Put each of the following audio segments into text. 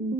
Right,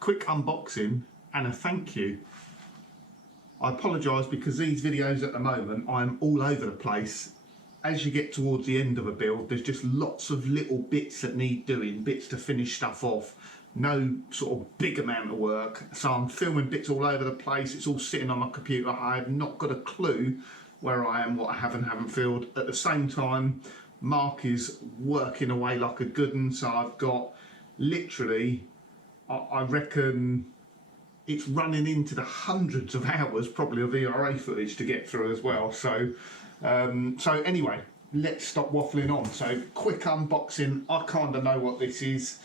quick unboxing and a thank you. I apologise because these videos at the moment I'm all over the place. As you get towards the end of a build, there's just lots of little bits that need doing, bits to finish stuff off. No sort of big amount of work, so I'm filming bits all over the place. It's all sitting on my computer. I have not got a clue where I am, what I have and haven't filmed. At the same time, Mark is working away like a good one, so I've got literally, I reckon it's running into the hundreds of hours probably of ERA footage to get through as well. So anyway, let's stop waffling on. So quick unboxing. I kind of know what this is,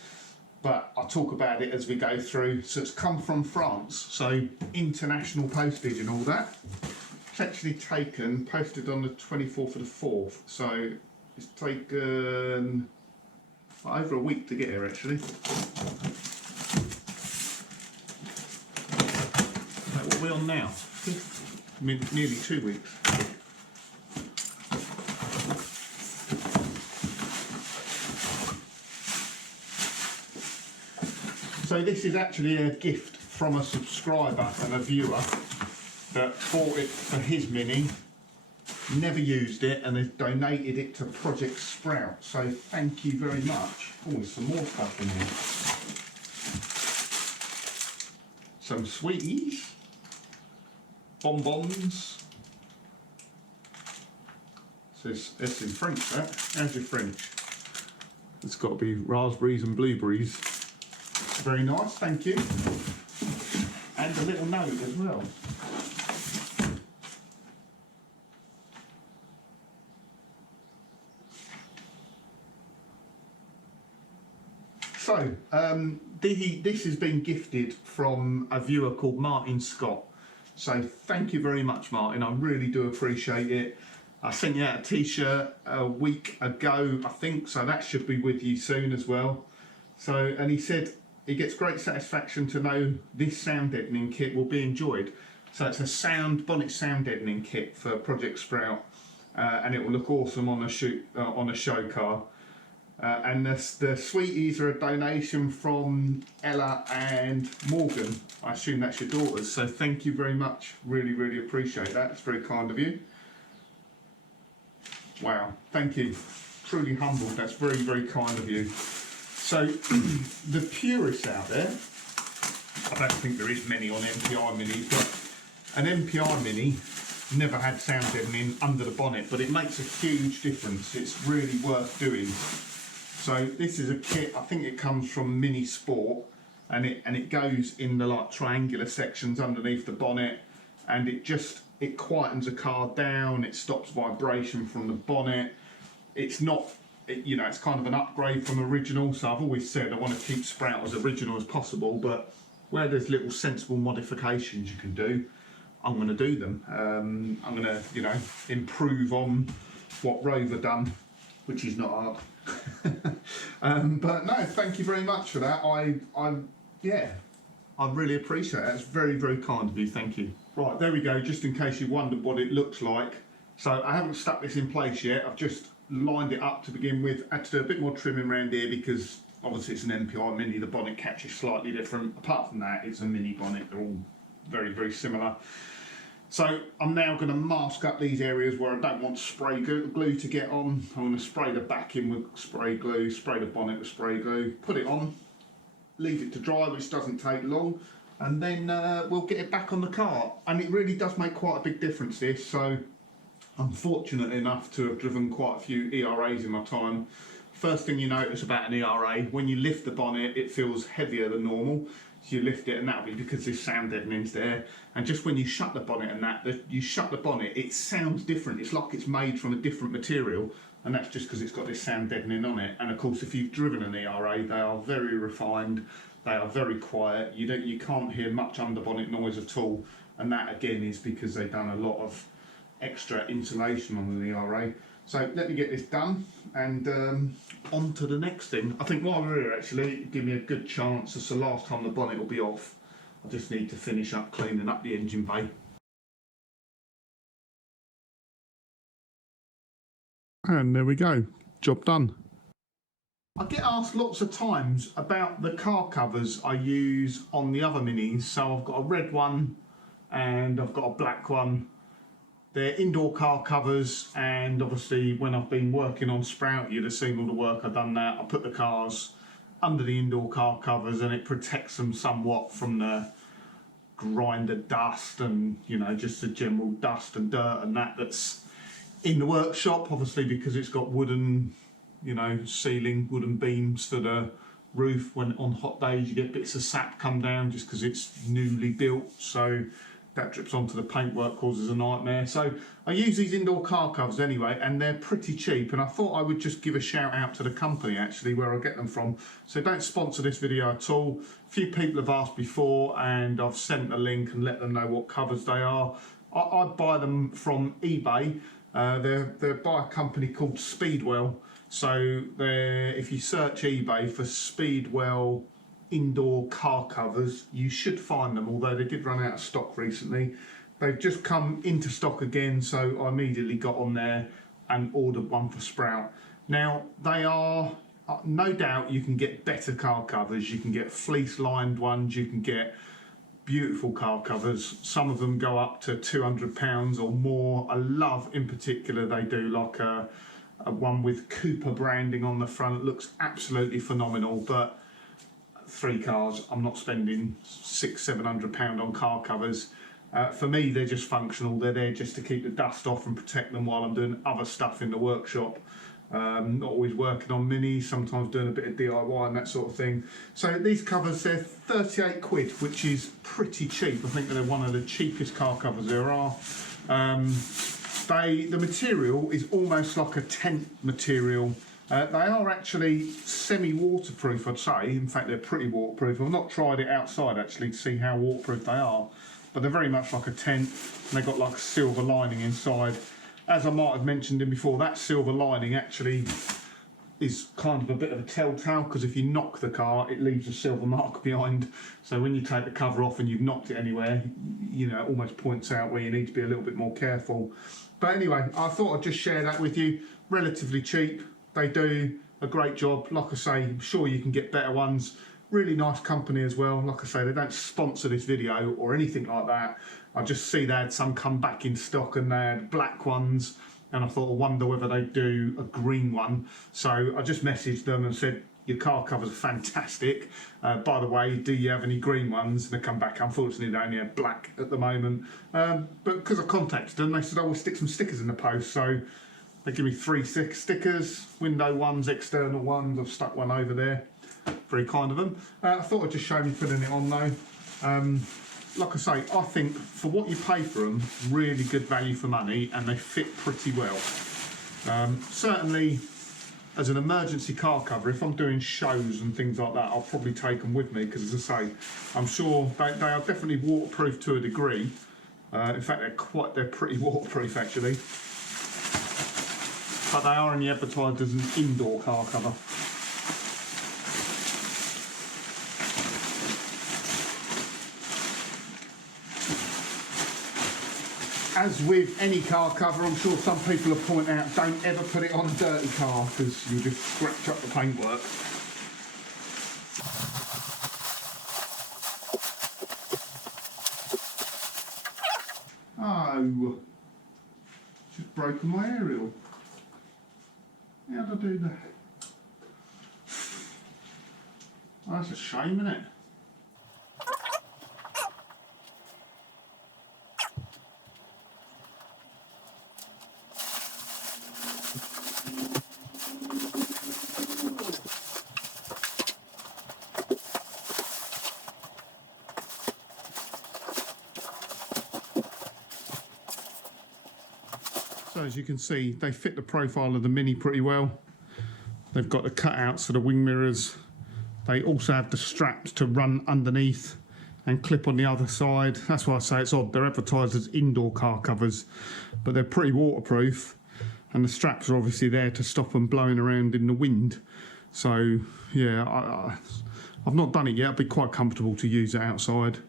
but I'll talk about it as we go through. So it's come from France, so international postage and all that. It's actually posted on the 24th of the 4th. So it's taken over a week to get here actually. What are we on now? Nearly 2 weeks. So this is actually a gift from a subscriber and a viewer that bought it for his Mini, never used it, and has donated it to Project Sprout. So thank you very much. Oh, there's some more stuff in here. Some sweeties. Bonbons. So it's in French, that. How's your French? It's got to be raspberries and blueberries. Very nice, thank you. And a little note as well. So, this has been gifted from a viewer called Martin Scott. So thank you very much, Martin. I really do appreciate it. I sent you out a t-shirt a week ago, I think, so that should be with you soon as well. So, and he said he gets great satisfaction to know this sound deadening kit will be enjoyed. So it's a Bonnet sound deadening kit for Project Sprout, and it will look awesome on a show car. And the sweeties are a donation from Ella and Morgan. I assume that's your daughters, so thank you very much. Really, really appreciate that. It's very kind of you. Wow, thank you. Truly humbled. That's very, very kind of you. So, the purists out there, I don't think there is many on MPI Minis, but an MPI Mini never had sound deadening under the bonnet, but it makes a huge difference. It's really worth doing. So this is a kit, I think it comes from Mini Sport, and it goes in the like triangular sections underneath the bonnet, and it quietens a car down, it stops vibration from the bonnet. It's not, you know, it's kind of an upgrade from original, so I've always said I want to keep Sprout as original as possible, but where there's little sensible modifications you can do, I'm going to do them. I'm going to, you know, improve on what Rover done, which is not hard. But no, thank you very much for that. I really appreciate it. It's very, very kind of you. Thank you. Right, there we go. Just in case you wondered what it looks like. So I haven't stuck this in place yet. I've just lined it up to begin with. I had to do a bit more trimming around here because obviously it's an MPI Mini. The bonnet catch is slightly different. Apart from that, it's a mini bonnet. They're all very, very similar. So I'm now going to mask up these areas where I don't want spray glue to get on. I'm going to spray the back in with spray glue, spray the bonnet with spray glue, put it on, leave it to dry, which doesn't take long, and then we'll get it back on the car. And it really does make quite a big difference, this. So I'm fortunate enough to have driven quite a few ERAs in my time. First thing you notice about an ERA, when you lift the bonnet, it feels heavier than normal. So you lift it, and that'll be because this sound deadening's there. And just when you shut the bonnet and that, you shut the bonnet, it sounds different. It's like it's made from a different material, and that's just because it's got this sound deadening on it. And of course, if you've driven an ERA, they are very refined, they are very quiet. You can't hear much under bonnet noise at all, and that again is because they've done a lot of extra insulation on an ERA. So let me get this done and on to the next thing. I think while we're here, actually, give me a good chance. It's the last time the bonnet will be off. I just need to finish up cleaning up the engine bay. And there we go, job done. I get asked lots of times about the car covers I use on the other Minis. So I've got a red one and I've got a black one. They're indoor car covers, and obviously when I've been working on Sprout, you'd have seen all the work I've done there. I put the cars under the indoor car covers and it protects them somewhat from the grinder dust and, you know, just the general dust and dirt and that's in the workshop, obviously because it's got wooden, you know, ceiling, wooden beams for the roof. When on hot days you get bits of sap come down just because it's newly built, so that drips onto the paintwork, causes a nightmare. So I use these indoor car covers anyway, and they're pretty cheap, and I thought I would just give a shout out to the company actually where I get them from. So don't sponsor this video at all. A few people have asked before and I've sent a link and let them know what covers they are. I buy them from eBay. They're by a company called Speedwell. So if you search eBay for Speedwell indoor car covers, you should find them, although they did run out of stock recently. They've just come into stock again, so I immediately got on there and ordered one for Sprout. Now they are, no doubt you can get better car covers, you can get fleece lined ones, you can get beautiful car covers. Some of them go up to £200 or more. I love in particular they do like a one with Cooper branding on the front. It looks absolutely phenomenal, but 3 cars, I'm not spending £600–700 on car covers. For me, they're just functional. They're there just to keep the dust off and protect them while I'm doing other stuff in the workshop. Not always working on Minis, sometimes doing a bit of DIY and that sort of thing. So these covers, they're 38 quid, which is pretty cheap. I think they're one of the cheapest car covers there are. The material is almost like a tent material. They are actually semi-waterproof, I'd say. In fact, they're pretty waterproof. I've not tried it outside actually to see how waterproof they are, but they're very much like a tent. And they've got like a silver lining inside. As I might have mentioned in before, that silver lining actually is kind of a bit of a telltale, because if you knock the car, it leaves a silver mark behind. So when you take the cover off and you've knocked it anywhere, you know, it almost points out where you need to be a little bit more careful. But anyway, I thought I'd just share that with you. Relatively cheap. They do a great job. Like I say, I'm sure you can get better ones. Really nice company as well. Like I say, they don't sponsor this video or anything like that. I just see they had some come back in stock and they had black ones. And I thought, I wonder whether they do a green one. So I just messaged them and said, your car covers are fantastic. By the way, do you have any green ones? And they come back, unfortunately, they only have black at the moment. But because I contacted them, they said, oh, we'll stick some stickers in the post. So they give me 3 stickers, window ones, external ones. I've stuck one over there. Very kind of them. I thought I'd just show me putting it on though. Like I say, I think for what you pay for them, really good value for money, and they fit pretty well. Certainly, as an emergency car cover, if I'm doing shows and things like that, I'll probably take them with me, because as I say, I'm sure they are definitely waterproof to a degree. In fact, they're pretty waterproof actually. But they are only advertised as an indoor car cover. As with any car cover, I'm sure some people will point out, don't ever put it on a dirty car, because you'll just scratch up the paintwork. Oh, just broken my aerial. How'd I do that? Oh, that's a shame, isn't it? So as you can see, they fit the profile of the Mini pretty well. They've got the cutouts for the wing mirrors. They also have the straps to run underneath and clip on the other side. That's why I say it's odd. They're advertised as indoor car covers, but they're pretty waterproof, and the straps are obviously there to stop them blowing around in the wind. So yeah, I've not done it yet. I'd be quite comfortable to use it outside.